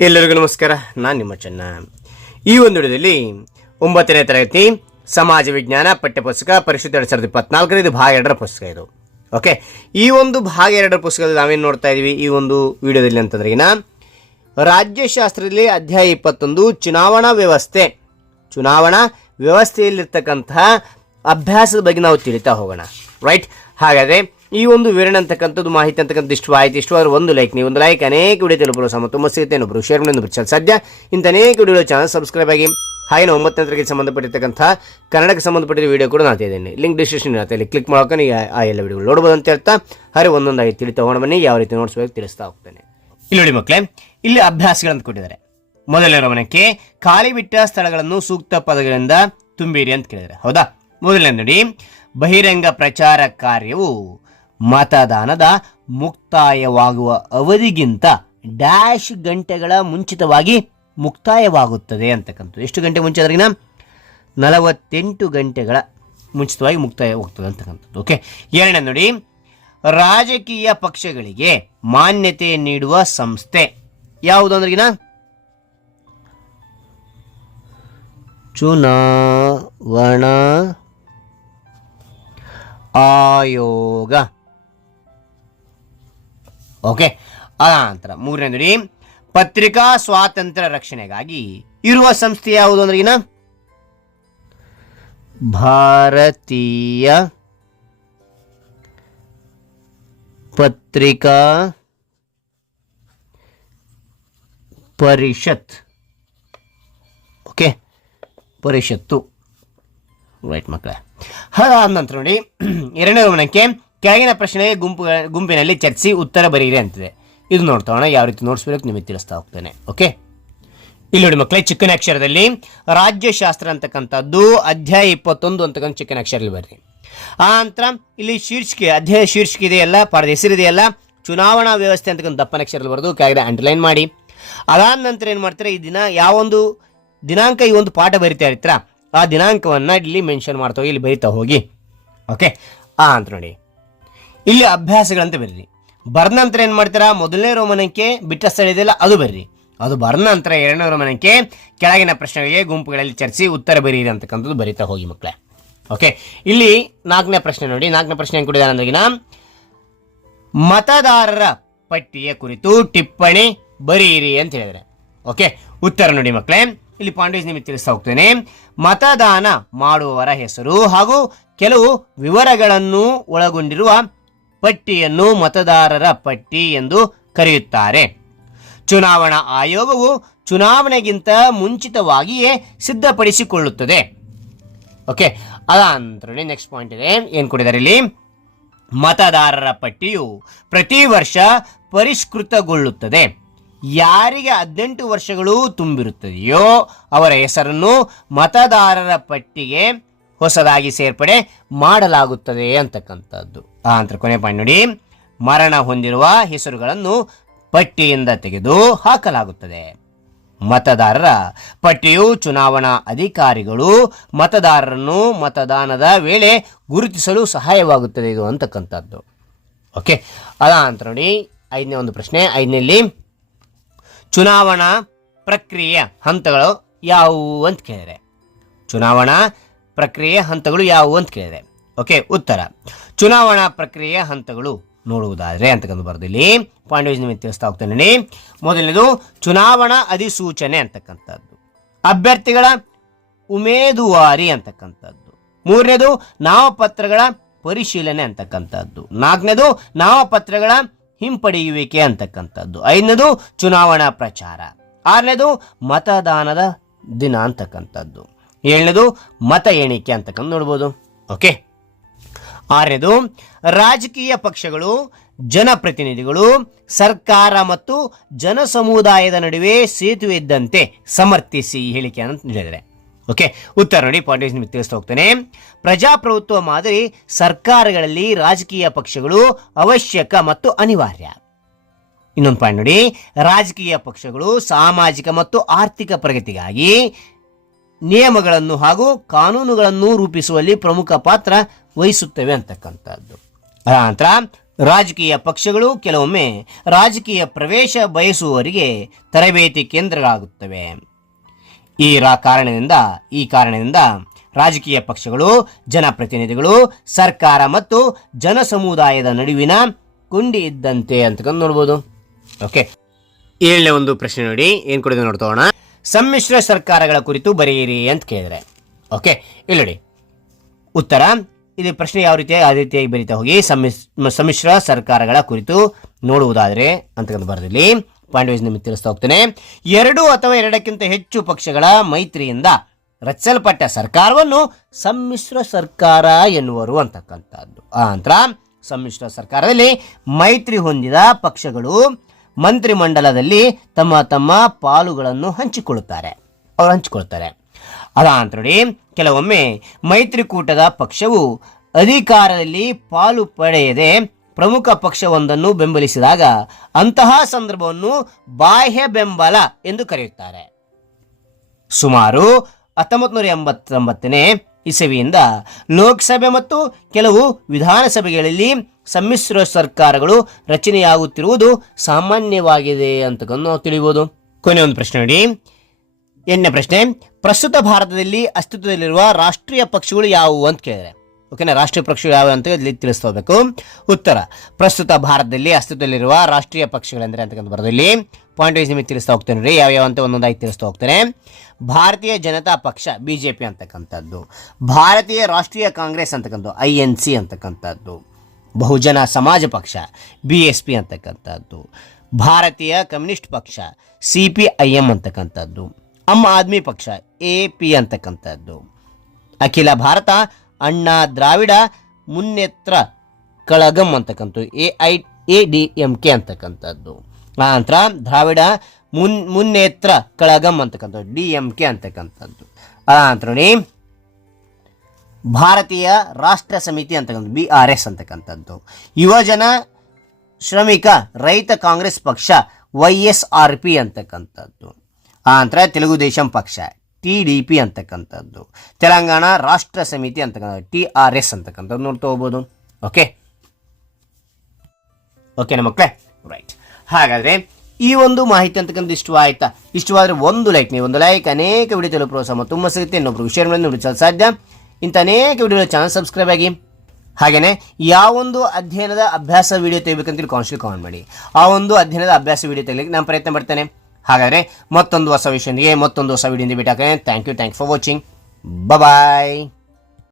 ಎಲ್ಲರಿಗೂ ನಮಸ್ಕಾರ. ನಾನು ನಿಮ್ಮ ಚೆನ್ನ. ಈ ಒಂದು ವಿಡಿಯೋದಲ್ಲಿ ಒಂಬತ್ತನೇ ತರಗತಿ ಸಮಾಜ ವಿಜ್ಞಾನ ಪಠ್ಯಪುಸ್ತಕ ಪರಿಶುದ್ಧ ಎರಡು ಸಾವಿರದ ಇಪ್ಪತ್ನಾಲ್ಕರ ಇದು ಭಾಗ ಎರಡರ ಪುಸ್ತಕ ಇದು. ಓಕೆ ಈ ಒಂದು ಭಾಗ ಎರಡರ ಪುಸ್ತಕದಲ್ಲಿ ನಾವೇನು ನೋಡ್ತಾ ಇದೀವಿ ಈ ಒಂದು ವಿಡಿಯೋದಲ್ಲಿ ಅಂತಂದ್ರೆ ರಾಜ್ಯಶಾಸ್ತ್ರದಲ್ಲಿ ಅಧ್ಯಾಯ ಇಪ್ಪತ್ತೊಂದು ಚುನಾವಣಾ ವ್ಯವಸ್ಥೆ. ಚುನಾವಣಾ ವ್ಯವಸ್ಥೆಯಲ್ಲಿರ್ತಕ್ಕಂತಹ ಅಭ್ಯಾಸದ ಬಗ್ಗೆ ನಾವು ತಿಳಿತಾ ಹೋಗೋಣ. ರೈಟ್ ಹಾಗಾದರೆ ಈ ಒಂದು ವಿವರಣೆ ಅಂತಕ್ಕಂಥದ್ದು, ಮಾಹಿತಿ ಅಂತಕ್ಕಂಥ ಇಷ್ಟು ಆಯ್ತು ಇಷ್ಟು ಆದರೆ ಒಂದು ಲೈಕ್ ನೀವು ಒಂದು ಲೈಕ್ ಅನೇಕ ವಿಡಿಯೋ ತಲುಪಲು ಸಮ ತುಂಬ ಸಿಗುತ್ತೆ ಒಬ್ಬರು ಶೇರ್ ಮಾಡಿ ಒಂದು ಸದ್ಯ ಇಂಥ ಅನೇಕ ವಿಡಿಯೋ ಚಾನಲ್ ಸಬ್ಸ್ಕ್ರೈಬ್ ಆಗಿ, ಹಾಗೆ ಒಂಬತ್ತನೇ ಸಂಬಂಧಪಟ್ಟಿರ್ತಕ್ಕಂಥ ಕನ್ನಡಕ್ಕೆ ಸಂಬಂಧಪಟ್ಟಿರೋ ವಿಡಿಯೋ ಕೂಡ ನಾನು ಇದ್ದೇನೆ ಲಿಂಕ್ ಡಿಸ್ಕ್ರಿಪ್ಷನ್ ಇರುತ್ತೆ ಅಲ್ಲಿ ಕ್ಲಿಕ್ ಮಾಡೋಕೆ ನೀವು ಆ ಎಲ್ಲ ವಿಡಿಯೋಗಳು ನೋಡ್ಬೋದು ಅಂತ ಹೇಳ್ತಾ ಹಾಗೆ ಒಂದೊಂದಾಗಿ ತಿಳಿ ತಗೊಂಡು ಬನ್ನಿ, ಯಾವ ರೀತಿ ನೋಡಿಸ್ಬೇಕು ತಿಳಿಸ್ತಾ ಹೋಗ್ತೇನೆ. ಇಲ್ಲಿ ನೋಡಿ ಮಕ್ಕಳೇ ಇಲ್ಲಿ ಅಭ್ಯಾಸಗಳಂತ ಕೊಟ್ಟಿದ್ದಾರೆ. ಮೊದಲನೇ ಮನಕ್ಕೆ ಖಾಲಿ ಬಿಟ್ಟ ಸ್ಥಳಗಳನ್ನು ಸೂಕ್ತ ಪದಗಳಿಂದ ತುಂಬಿರಿ ಅಂತ ಕೇಳಿದರೆ ಹೌದಾ? ಮೊದಲನೇ ನೋಡಿ, ಬಹಿರಂಗ ಪ್ರಚಾರ ಕಾರ್ಯವು ಮತದಾನದ ಮುಕ್ತಾಯವಾಗುವ ಅವಧಿಗಿಂತ ಡ್ಯಾಶ್ ಗಂಟೆಗಳ ಮುಂಚಿತವಾಗಿ ಮುಕ್ತಾಯವಾಗುತ್ತದೆ ಅಂತಕ್ಕಂಥದ್ದು. ಎಷ್ಟು ಗಂಟೆ ಮುಂಚೆ ಅದ್ರಿಗಿನ ನಲವತ್ತೆಂಟು ಗಂಟೆಗಳ ಮುಂಚಿತವಾಗಿ ಮುಕ್ತಾಯ ಹೋಗ್ತದೆ ಅಂತಕ್ಕಂಥದ್ದು. ಓಕೆ ಎರಡನೇ ನೋಡಿ, ರಾಜಕೀಯ ಪಕ್ಷಗಳಿಗೆ ಮಾನ್ಯತೆ ನೀಡುವ ಸಂಸ್ಥೆ ಯಾವುದು ಅಂದ್ರಿಗಿನ ಚುನಾವಣಾ ಆಯೋಗ. ಓಕೆ? ಅನಂತರ ಮೂರನೇ ನೋಡಿ, ಪತ್ರಿಕಾ ಸ್ವಾತಂತ್ರ್ಯ ರಕ್ಷಣೆಗಾಗಿ ಇರುವ ಸಂಸ್ಥೆ ಯಾವುದು ಅಂದ್ರೆ ಏನ? ಭಾರತೀಯ ಪತ್ರಿಕಾ ಪರಿಷತ್. ಓಕೆ? ಪರಿಷತ್ತು. ರೈಟ್ ಮಕ್ಕಳ. ಹಾಗಾದ ನಂತರ ನೋಡಿ, ಎರಡನೇ ಗಮನಕ್ಕೆ ಕೆಳಗಿನ ಪ್ರಶ್ನೆಗೆ ಗುಂಪು, ಗುಂಪಿನಲ್ಲಿ ಚರ್ಚಿಸಿ ಉತ್ತರ ಬರೀರಿ ಅಂತಿದೆ. ಇದು ನೋಡ್ತೋಣ ಯಾವ ರೀತಿ ನೋಡಿಸ್ಬೇಕು ನಿಮಗೆ ತಿಳಿಸ್ತಾ ಹೋಗ್ತೇನೆ, ಓಕೆ? ಇಲ್ಲಿ ನೋಡಿ ಮಕ್ಕಳೇ ಚಿಕ್ಕನ ಅಕ್ಷರದಲ್ಲಿ ರಾಜ್ಯಶಾಸ್ತ್ರ ಅಂತಕ್ಕಂಥದ್ದು, ಅಧ್ಯಾಯ ಇಪ್ಪತ್ತೊಂದು ಅಂತಕ್ಕಂಥ ಚಿಕ್ಕನ ಅಕ್ಷರದಲ್ಲಿ ಬರ್ರಿ. ಆ ನಂತರ ಇಲ್ಲಿ ಶೀರ್ಷಿಕೆ, ಅಧ್ಯಾಯ ಶೀರ್ಷಿಕೆ ಇದೆಯಲ್ಲ, ಪಾಠದ ಹೆಸರಿದೆಯಲ್ಲ ಚುನಾವಣಾ ವ್ಯವಸ್ಥೆ ಅಂತಕ್ಕಂಥ ದಪ್ಪನ ಅಕ್ಷರದಲ್ಲಿ ಬರೆದು ಕೆಳಗಡೆ ಅಂಡರ್ಲೈನ್ ಮಾಡಿ. ಅದಾದ ನಂತರ ಏನು ಮಾಡ್ತಾರೆ, ಈ ದಿನ ಯಾವೊಂದು ದಿನಾಂಕ ಈ ಒಂದು ಪಾಠ ಬರಿತಾ ಇರ್ತೀರ, ಆ ದಿನಾಂಕವನ್ನು ಇಲ್ಲಿ ಮೆನ್ಷನ್ ಮಾಡ್ತಾ ಇಲ್ಲಿ ಬರಿತಾ ಹೋಗಿ, ಓಕೆ? ಆ ಅಂತ ನೋಡಿ. ಇಲ್ಲಿ ಅಭ್ಯಾಸಗಳಂತ ಬರ್ರಿ. ಬರ್ದ ನಂತರ ಏನು ಮಾಡ್ತೀರಾ? ಮೊದಲನೇ ರೋಮನಕ್ಕೆ ಬಿಟ್ಟ ಸ್ಥಳ ಇದೆಯಲ್ಲ, ಅದು ಬರ್ರಿ. ಅದು ಬರ್ದ ನಂತರ ಎರಡನೇ ರೋಮನಕ್ಕೆ ಕೆಳಗಿನ ಪ್ರಶ್ನೆಗಳಿಗೆ ಗುಂಪುಗಳಲ್ಲಿ ಚರ್ಚಿಸಿ ಉತ್ತರ ಬರೀರಿ ಅಂತಕ್ಕಂಥದ್ದು ಬರೀತಾ ಹೋಗಿ ಮಕ್ಕಳೇ ಓಕೆ ಇಲ್ಲಿ ನಾಲ್ಕನೇ ಪ್ರಶ್ನೆ ನೋಡಿ. ನಾಲ್ಕನೇ ಪ್ರಶ್ನೆ ಏನು ಕೊಟ್ಟಿದ್ದಾರೆ ಅಂದಾಗಿನ? ಮತದಾರರ ಪಟ್ಟಿಯ ಕುರಿತು ಟಿಪ್ಪಣಿ ಬರೀರಿ ಅಂತ ಹೇಳಿದ್ರೆ ಓಕೆ ಉತ್ತರ ನೋಡಿ ಮಕ್ಕಳೇ ಇಲ್ಲಿ ಪಾಂಡೇಜ್ ನಿಮಗೆ ತಿಳಿಸ್ತಾ ಹೋಗ್ತೇನೆ. ಮತದಾನ ಮಾಡುವವರ ಹೆಸರು ಹಾಗೂ ಕೆಲವು ವಿವರಗಳನ್ನು ಒಳಗೊಂಡಿರುವ ಪಟ್ಟಿಯನ್ನು ಮತದಾರರ ಪಟ್ಟಿ ಎಂದು ಕರೆಯುತ್ತಾರೆ. ಚುನಾವಣಾ ಆಯೋಗವು ಚುನಾವಣೆಗಿಂತ ಮುಂಚಿತವಾಗಿಯೇ ಸಿದ್ಧಪಡಿಸಿಕೊಳ್ಳುತ್ತದೆ. ಓಕೆ ಅದಾಂತರ ನೆಕ್ಸ್ಟ್ ಪಾಯಿಂಟ್ ಇದೆ. ಏನು ಕೊಟ್ಟಿದ್ದಾರೆ ಇಲ್ಲಿ ಮತದಾರರ ಪಟ್ಟಿಯು ಪ್ರತಿ ವರ್ಷ ಪರಿಷ್ಕೃತಗೊಳ್ಳುತ್ತದೆ. ಯಾರಿಗೆ ಹದಿನೆಂಟು ವರ್ಷಗಳು ತುಂಬಿರುತ್ತದೆಯೋ ಅವರ ಹೆಸರನ್ನು ಮತದಾರರ ಪಟ್ಟಿಗೆ ಹೊಸದಾಗಿ ಸೇರ್ಪಡೆ ಮಾಡಲಾಗುತ್ತದೆ ಅಂತಕ್ಕಂಥದ್ದು. ಆ ನಂತರ ಕೊನೆ ಪಾಯಿಂಟ್ ನೋಡಿ. ಮರಣ ಹೊಂದಿರುವ ಹೆಸರುಗಳನ್ನು ಪಟ್ಟಿಯಿಂದ ತೆಗೆದು ಹಾಕಲಾಗುತ್ತದೆ. ಮತದಾರರ ಪಟ್ಟಿಯು ಚುನಾವಣಾ ಅಧಿಕಾರಿಗಳು ಮತದಾರರನ್ನು ಮತದಾನದ ವೇಳೆ ಗುರುತಿಸಲು ಸಹಾಯವಾಗುತ್ತದೆ ಇದು ಅಂತಕ್ಕಂಥದ್ದು. ಓಕೆ. ಅದ ಅಂತ ನೋಡಿ, ಐದನೇ ಒಂದು ಪ್ರಶ್ನೆ. ಐದನೇಲಿ, ಚುನಾವಣಾ ಪ್ರಕ್ರಿಯೆ ಹಂತಗಳು ಯಾವುವು ಅಂತ ಕೇಳಿದರೆ. ಚುನಾವಣಾ ಪ್ರಕ್ರಿಯೆ ಹಂತಗಳು ಯಾವುವು ಅಂತ ಕೇಳಿದೆ. ಓಕೆ ಉತ್ತರ. ಚುನಾವಣಾ ಪ್ರಕ್ರಿಯೆಯ ಹಂತಗಳು ನೋಡುವುದಾದರೆ ಅಂತಕ್ಕಂಥ ಇಲ್ಲಿ. ಪಾಂಡವೇಜ್ ನಿಮಗೆ ತಿಳಿಸ್ತಾ ಹೋಗ್ತೇನೆ ಮೊದಲನೇದು, ಚುನಾವಣಾ ಅಧಿಸೂಚನೆ ಅಂತಕ್ಕಂಥದ್ದು. ಅಭ್ಯರ್ಥಿಗಳ ಉಮೇದುವಾರಿ ಅಂತಕ್ಕಂಥದ್ದು. ಮೂರನೇದು, ನಾಮಪತ್ರಗಳ ಪರಿಶೀಲನೆ ಅಂತಕ್ಕಂಥದ್ದು. ನಾಲ್ಕನೇದು, ನಾಮಪತ್ರಗಳ ಹಿಂಪಡೆಯುವಿಕೆ ಅಂತಕ್ಕಂಥದ್ದು. ಐದನೇದು, ಚುನಾವಣಾ ಪ್ರಚಾರ. ಆರನೇದು, ಮತದಾನದ ದಿನ ಅಂತಕ್ಕಂಥದ್ದು. ಏಳನೇದು ಮತ ಎಣಿಕೆ ಅಂತಕ್ಕಂಥ ನೋಡ್ಬೋದು. ಓಕೆ ಆರನೇದು ರಾಜಕೀಯ ಪಕ್ಷಗಳು, ಜನಪ್ರತಿನಿಧಿಗಳು, ಸರ್ಕಾರ ಮತ್ತು ಜನಸಮುದಾಯದ ನಡುವೆ ಸೇತುವೆ ಇದ್ದಂತೆ ಸಮರ್ಥಿಸಿ ಈ ಅಂತ ನೀಡಿದ್ದಾರೆ. ಓಕೆ ಉತ್ತರ ನೋಡಿ ಪಾಯಿಂಟ್ ನಿಮಗೆ ತಿಳಿಸ್ತಾ ಹೋಗ್ತೇನೆ. ಪ್ರಜಾಪ್ರಭುತ್ವ ಮಾದರಿ ಸರ್ಕಾರಗಳಲ್ಲಿ ರಾಜಕೀಯ ಪಕ್ಷಗಳು ಅವಶ್ಯಕ ಮತ್ತು ಅನಿವಾರ್ಯ. ಇನ್ನೊಂದು ಪಾಯಿಂಟ್ ನೋಡಿ, ರಾಜಕೀಯ ಪಕ್ಷಗಳು ಸಾಮಾಜಿಕ ಮತ್ತು ಆರ್ಥಿಕ ಪ್ರಗತಿಗಾಗಿ ನಿಯಮಗಳನ್ನು ಹಾಗೂ ಕಾನೂನುಗಳನ್ನು ರೂಪಿಸುವಲ್ಲಿ ಪ್ರಮುಖ ಪಾತ್ರ ವಹಿಸುತ್ತವೆ ಅಂತಕ್ಕಂಥದ್ದು. ನಂತರ ರಾಜಕೀಯ ಪಕ್ಷಗಳು ಕೆಲವೊಮ್ಮೆ ರಾಜಕೀಯ ಪ್ರವೇಶ ಬಯಸುವವರಿಗೆ ತರಬೇತಿ ಕೇಂದ್ರಗಳಾಗುತ್ತವೆ. ಈ ರಾ, ಕಾರಣದಿಂದ, ಈ ಕಾರಣದಿಂದ ರಾಜಕೀಯ ಪಕ್ಷಗಳು, ಜನಪ್ರತಿನಿಧಿಗಳು, ಸರ್ಕಾರ ಮತ್ತು ಜನ ಸಮುದಾಯದ ನಡುವಿನ ಕುಂಡಿ ಇದ್ದಂತೆ ಅಂತಕೊಂಡು ನೋಡ್ಬೋದು. ಓಕೆ. ಏಳನೇ ಒಂದು ಪ್ರಶ್ನೆ ನೋಡಿ, ಏನು ಕೊಡಿದೆ ನೋಡ್ತೋಣ ಸಮ್ಮಿಶ್ರ ಸರ್ಕಾರಗಳ ಕುರಿತು ಬರೆಯಿರಿ ಅಂತ ಕೇಳಿದ್ರೆ. ಓಕೆ ಇಲ್ಲಿ ನೋಡಿ. ಉತ್ತರ, ಇದು ಪ್ರಶ್ನೆ ಯಾವ ರೀತಿ ಯಾವ ರೀತಿಯಾಗಿ ಬರೀತಾ ಹೋಗಿ ಸಮ್ಮಿಸ್ ಸಮ್ಮಿಶ್ರ ಸರ್ಕಾರಗಳ ಕುರಿತು ನೋಡುವುದಾದರೆ ಅಂತಕ್ಕಂಥ ಬರೆದಿಲ್ಲಿ. ಪಾಯಿಂಟ್ ನಿಮಗೆ ತಿಳಿಸ್ತಾ ಹೋಗ್ತೇನೆ. ಎರಡು ಅಥವಾ ಎರಡಕ್ಕಿಂತ ಹೆಚ್ಚು ಪಕ್ಷಗಳ ಮೈತ್ರಿಯಿಂದ ರಚಿಸಲ್ಪಟ್ಟ ಸರ್ಕಾರವನ್ನು ಸಮ್ಮಿಶ್ರ ಸರ್ಕಾರ ಎನ್ನುವರು ಅಂತಕ್ಕಂಥದ್ದು. ಆ ನಂತರ ಸಮ್ಮಿಶ್ರ ಸರ್ಕಾರದಲ್ಲಿ ಮೈತ್ರಿ ಹೊಂದಿದ ಪಕ್ಷಗಳು ಮಂತ್ರಿಮಂಡಲದಲ್ಲಿ ತಮ್ಮ ತಮ್ಮ ಪಾಲುಗಳನ್ನು ಹಂಚಿಕೊಳ್ಳುತ್ತಾರೆ, ಅವರು ಹಂಚಿಕೊಳ್ತಾರೆ. ಅದ ಅಂತ ನೋಡಿ ಕೆಲವೊಮ್ಮೆ ಮೈತ್ರಿಕೂಟದ ಪಕ್ಷವು ಅಧಿಕಾರದಲ್ಲಿ ಪಾಲು ಪಡೆಯದೆ ಪ್ರಮುಖ ಪಕ್ಷವೊಂದನ್ನು ಬೆಂಬಲಿಸಿದಾಗ ಅಂತಹ ಸಂದರ್ಭವನ್ನು ಬಾಹ್ಯ ಬೆಂಬಲ ಎಂದು ಕರೆಯುತ್ತಾರೆ. ಸುಮಾರು ಹತ್ತೊಂಬತ್ತು ನೂರ ಎಂಬತ್ತೊಂಬತ್ತನೇ ಇಸವಿಯಿಂದ ಲೋಕಸಭೆ ಮತ್ತು ಕೆಲವು ವಿಧಾನಸಭೆಗಳಲ್ಲಿ ಸಮ್ಮಿಶ್ರ ಸರ್ಕಾರಗಳು ರಚನೆಯಾಗುತ್ತಿರುವುದು ಸಾಮಾನ್ಯವಾಗಿದೆ ಅಂತ ನಾವು ತಿಳಿಬೋದು. ಕೊನೆ ಒಂದು ಪ್ರಶ್ನೆ ನೋಡಿ. ಎಂಟನೇ ಪ್ರಶ್ನೆ, ಪ್ರಸ್ತುತ ಭಾರತದಲ್ಲಿ ಅಸ್ತಿತ್ವದಲ್ಲಿರುವ ರಾಷ್ಟ್ರೀಯ ಪಕ್ಷಗಳು ಯಾವುವು ಅಂತ ಕೇಳಿದರೆ. ಓಕೆನಾ ರಾಷ್ಟ್ರೀಯ ಪಕ್ಷಗಳು ಯಾವುವು ಅಂತ ಇಲ್ಲಿ ತಿಳಿಸ್ಕೋಬೇಕು ಉತ್ತರ, ಪ್ರಸ್ತುತ ಭಾರತದಲ್ಲಿ ಅಸ್ತಿತ್ವದಲ್ಲಿರುವ ರಾಷ್ಟ್ರೀಯ ಪಕ್ಷಗಳೆಂದರೆ ಅಂತಕ್ಕಂಥ ಬರೋದಲ್ಲಿ ಪಾಯಿಂಟ್ ವೈಸ್ ನಿಮಗೆ ತಿಳಿಸ್ತಾ ಹೋಗ್ತೇನೆ ರೀ ಯಾವ್ಯಾವ ಅಂತ ಒಂದೊಂದಾಗಿ ತಿಳಿಸ್ತಾ ಹೋಗ್ತೇನೆ. ಭಾರತೀಯ ಜನತಾ ಪಕ್ಷ ಬಿ ಜೆ ಪಿ ಅಂತಕ್ಕಂಥದ್ದು. ಭಾರತೀಯ ರಾಷ್ಟ್ರೀಯ ಕಾಂಗ್ರೆಸ್ ಅಂತಕ್ಕಂಥದ್ದು ಐ ಎನ್ ಸಿ ಅಂತಕ್ಕಂಥದ್ದು. ಬಹುಜನ ಸಮಾಜ ಪಕ್ಷ ಬಿ ಎಸ್ ಪಿ ಅಂತಕ್ಕಂಥದ್ದು, ಭಾರತೀಯ ಕಮ್ಯುನಿಸ್ಟ್ ಪಕ್ಷ ಸಿ ಪಿ ಐ ಎಂ ಅಂತಕ್ಕಂಥದ್ದು, ಆಮ್ ಆದ್ಮಿ ಪಕ್ಷ ಎ ಪಿ ಅಂತಕ್ಕಂಥದ್ದು. ಅಖಿಲ ಭಾರತ ಅಣ್ಣಾ ದ್ರಾವಿಡ ಮುನ್ನೆತ್ರ ಕಳಗಂ ಅಂತಕ್ಕಂಥದ್ದು A I A D M K ಅಂತಕ್ಕಂಥದ್ದು. ನಂತರ ದ್ರಾವಿಡ ಮುನ್, ಮುನ್ನೇತ್ರ ಕಳಗಂ ಅಂತಕ್ಕಂಥದ್ದು ಡಿ ಎಂ ಕೆ ಅಂತಕ್ಕಂಥದ್ದು. ಆ ನಂತರ ನೋಡಿ ಭಾರತೀಯ ರಾಷ್ಟ್ರ ಸಮಿತಿ ಅಂತಕ್ಕಂಥದ್ದು ಬಿ ಆರ್ ಎಸ್ ಅಂತಕ್ಕಂಥದ್ದು. ಯುವಜನ ಶ್ರಮಿಕ ರೈತ ಕಾಂಗ್ರೆಸ್ ಪಕ್ಷ ವೈ ಎಸ್ ಆರ್ ಪಿ ಅಂತಕ್ಕಂಥದ್ದು. ಆನಂತರ ತೆಲುಗು ದೇಶಂ ಪಕ್ಷ ಟಿ ಡಿ ಪಿ ಅಂತಕ್ಕಂಥದ್ದು. ತೆಲಂಗಾಣ ರಾಷ್ಟ್ರ ಸಮಿತಿ ಅಂತಕ್ಕಂಥದ್ದು ಟಿ ಆರ್ ಎಸ್ ಅಂತಕ್ಕಂಥದ್ದು. ನೋಡ್ತಾ ಹೋಗ್ಬೋದು. ಓಕೆ? ಓಕೆನಾ ಮಕ್ಕಳೇ? ರೈಟ್ ಹಾಗಾದರೆ ಈ ಒಂದು ಮಾಹಿತಿ ಅಂತಕ್ಕಂಥ ಇಷ್ಟವಾಯ್ತಾ? ಇಷ್ಟವಾದರೆ ಒಂದು ಲೈಕ್ ನೀವು, ಒಂದು ಲೈಕ್ ಅನೇಕ ವಿಡಿಯೋ ತಲುಪ ಪ್ರೋತ್ಸಾಹ ತುಂಬ ಸಿಗುತ್ತೆ. ಇನ್ನೊಬ್ರು ವಿಷಯಗಳನ್ನು ನುಡಿಸಲು ಸಾಧ್ಯ. ಇಂಥ ಅನೇಕ ವಿಡಿಯೋ ಚಾನಲ್ ಸಬ್ಸ್ಕ್ರೈಬ್ ಆಗಿ ಹಾಗೆಯೇ ಯಾವೊಂದು ಅಧ್ಯಯನದ ಅಭ್ಯಾಸ ವಿಡಿಯೋ ತೆಗಿಬೇಕಂತೇಳಿ ಕಾನ್ಸ್ಟ್ಲಿ ಕಾಮೆಂಟ್ ಮಾಡಿ. ಆ ಒಂದು ಅಧ್ಯಯನದ ಅಭ್ಯಾಸ ವಿಡಿಯೋ ತೆಗಿಲಿಕ್ಕೆ ನಾನು ಪ್ರಯತ್ನ ಮಾಡ್ತೇನೆ ಹಾಗಾದರೆ, ಮತ್ತೊಂದು ಹೊಸ ವಿಷಯದೊಂದಿಗೆ, ಮತ್ತೊಂದು ಹೊಸ ವಿಡಿಯೋದಿಂದ ಭೇಟಿ thank you thank for watching bye